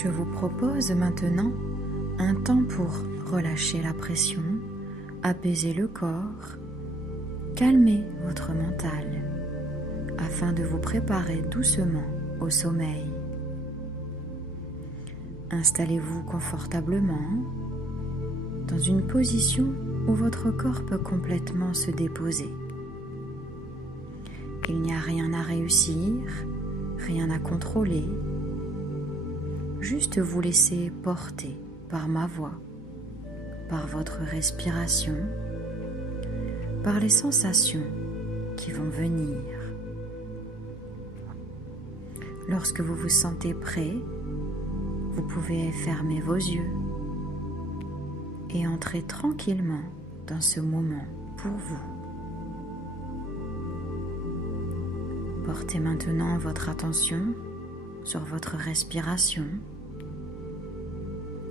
Je vous propose maintenant un temps pour relâcher la pression, apaiser le corps, calmer votre mental, afin de vous préparer doucement au sommeil. Installez-vous confortablement dans une position où votre corps peut complètement se déposer. Il n'y a rien à réussir, rien à contrôler, juste vous laisser porter par ma voix, par votre respiration, par les sensations qui vont venir. Lorsque vous vous sentez prêt, vous pouvez fermer vos yeux et entrer tranquillement dans ce moment pour vous. Portez maintenant votre attention sur votre respiration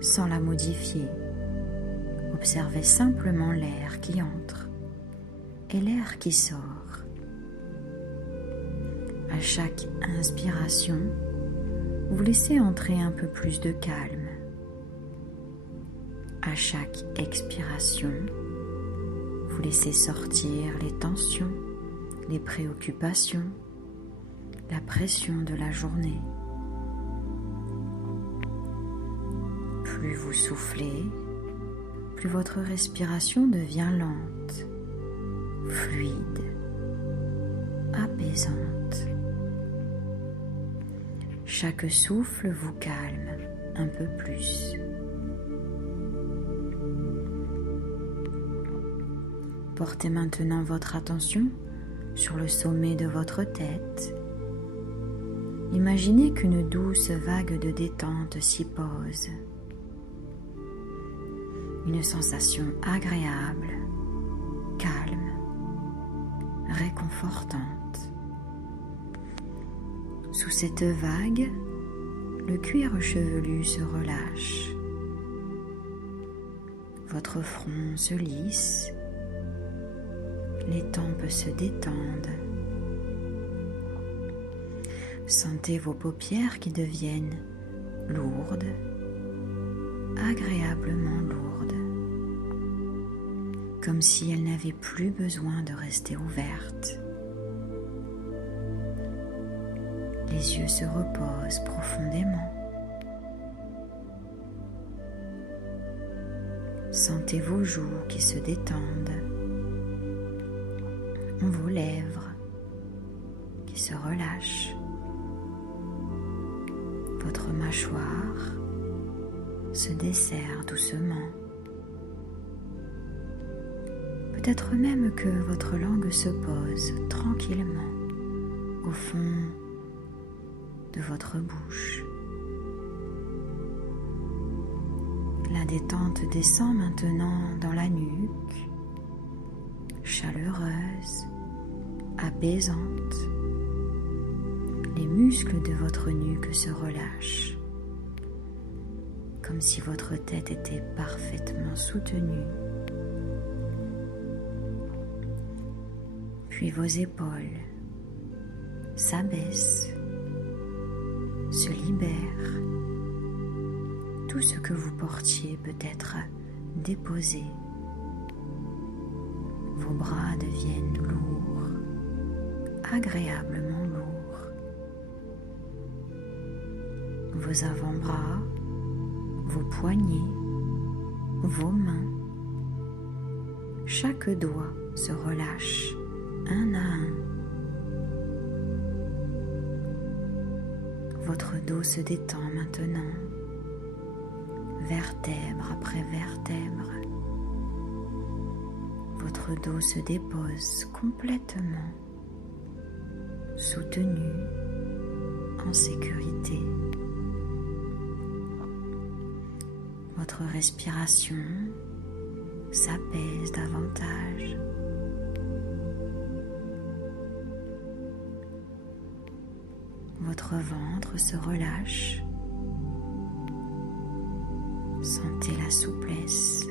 sans la modifier. Observez simplement l'air qui entre et l'air qui sort. À chaque inspiration, vous laissez entrer un peu plus de calme. À chaque expiration, vous laissez sortir les tensions, les préoccupations, la pression de la journée. Plus vous soufflez, plus votre respiration devient lente, fluide, apaisante. Chaque souffle vous calme un peu plus. Portez maintenant votre attention sur le sommet de votre tête. Imaginez qu'une douce vague de détente s'y pose. Une sensation agréable, calme, réconfortante. Sous cette vague, le cuir chevelu se relâche. Votre front se lisse. Les tempes se détendent. Sentez vos paupières qui deviennent lourdes, agréablement lourdes, comme si elles n'avaient plus besoin de rester ouvertes. Les yeux se reposent profondément. Sentez vos joues qui se détendent, vos lèvres qui se relâchent, votre mâchoire se desserre doucement. Peut-être même que votre langue se pose tranquillement au fond de votre bouche. La détente descend maintenant dans la nuque, chaleureuse, apaisante. Les muscles de votre nuque se relâchent, comme si votre tête était parfaitement soutenue. Puis vos épaules s'abaissent, se libèrent. Tout ce que vous portiez peut être déposé. Vos bras deviennent lourds, agréablement lourds. Vos avant-bras, vos poignets, vos mains. Chaque doigt se relâche un à un. Votre dos se détend maintenant, vertèbre après vertèbre. Votre dos se dépose complètement, soutenu, en sécurité. Votre respiration s'apaise davantage. Votre ventre se relâche. Sentez la souplesse.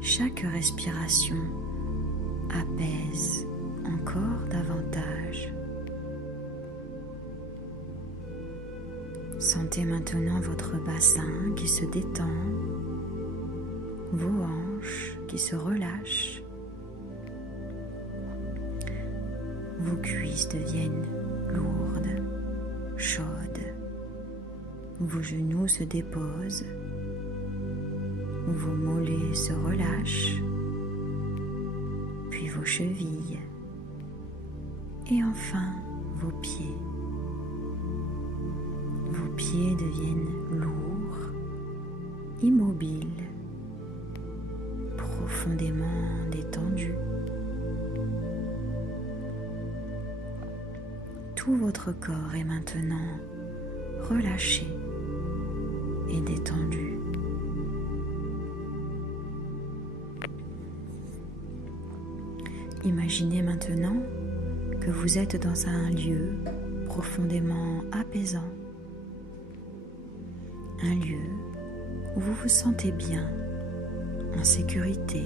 Chaque respiration apaise encore davantage. Sentez maintenant votre bassin qui se détend, vos hanches qui se relâchent, vos cuisses deviennent lourdes, chaudes, vos genoux se déposent, vos mollets se relâchent, puis vos chevilles et enfin vos pieds. Vos pieds deviennent lourds, immobiles, profondément détendus. Tout votre corps est maintenant relâché et détendu. Imaginez maintenant que vous êtes dans un lieu profondément apaisant. Un lieu où vous vous sentez bien, en sécurité,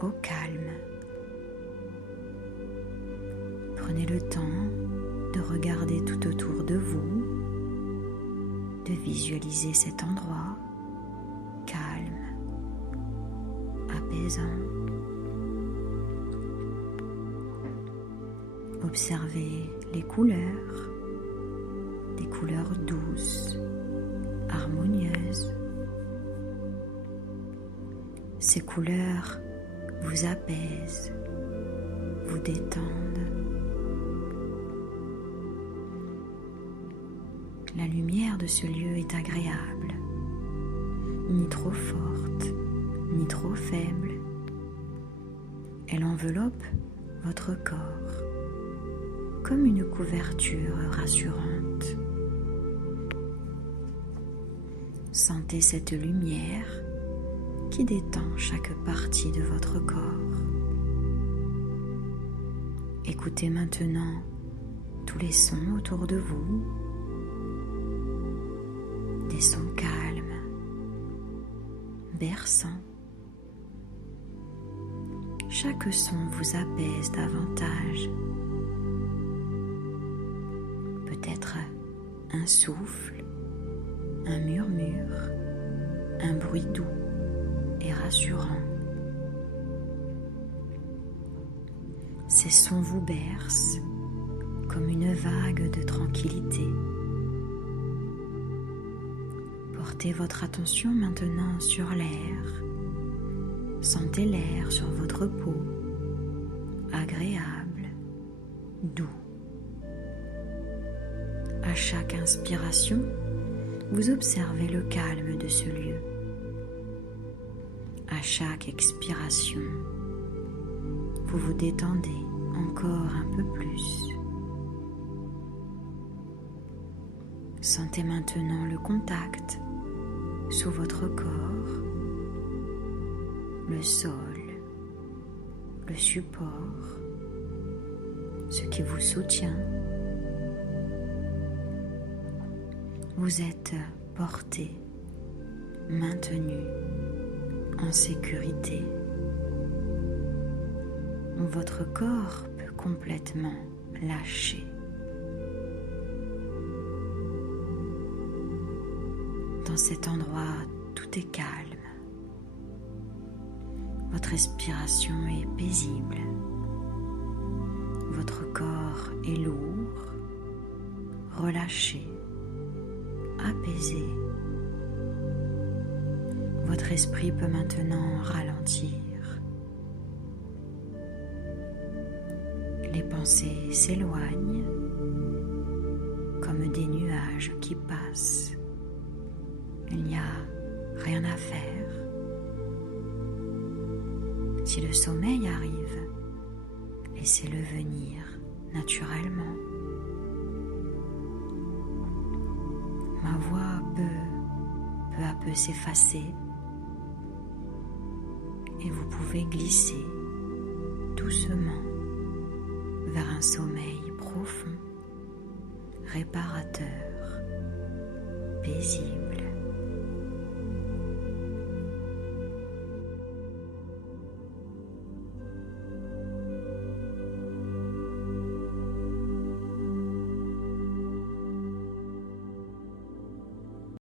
au calme. Prenez le temps de regarder tout autour de vous, de visualiser cet endroit calme, apaisant. Observez les couleurs, des couleurs douces, harmonieuses. Ces couleurs vous apaisent, vous détendent. La lumière de ce lieu est agréable, ni trop forte, ni trop faible. Elle enveloppe votre corps comme une couverture rassurante. Sentez cette lumière qui détend chaque partie de votre corps. Écoutez maintenant tous les sons autour de vous, des sons calmes, berçants. Chaque son vous apaise davantage. Peut-être un souffle, un murmure, un bruit doux et rassurant. Ces sons vous bercent comme une vague de tranquillité. Portez votre attention maintenant sur l'air. Sentez l'air sur votre peau, agréable, doux. À chaque inspiration, vous observez le calme de ce lieu. À chaque expiration, vous vous détendez encore un peu plus. Sentez maintenant le contact sous votre corps, le sol, le support, ce qui vous soutient. Vous êtes porté, maintenu, en sécurité. Votre corps peut complètement lâcher. Dans cet endroit, tout est calme. Votre respiration est paisible. Votre corps est lourd, relâché, apaisé. Votre esprit peut maintenant ralentir. Les pensées s'éloignent comme des nuages qui passent. Il n'y a rien à faire. Si le sommeil arrive, laissez-le venir naturellement. Ma voix peut peu à peu s'effacer et vous pouvez glisser doucement vers un sommeil profond, réparateur, paisible.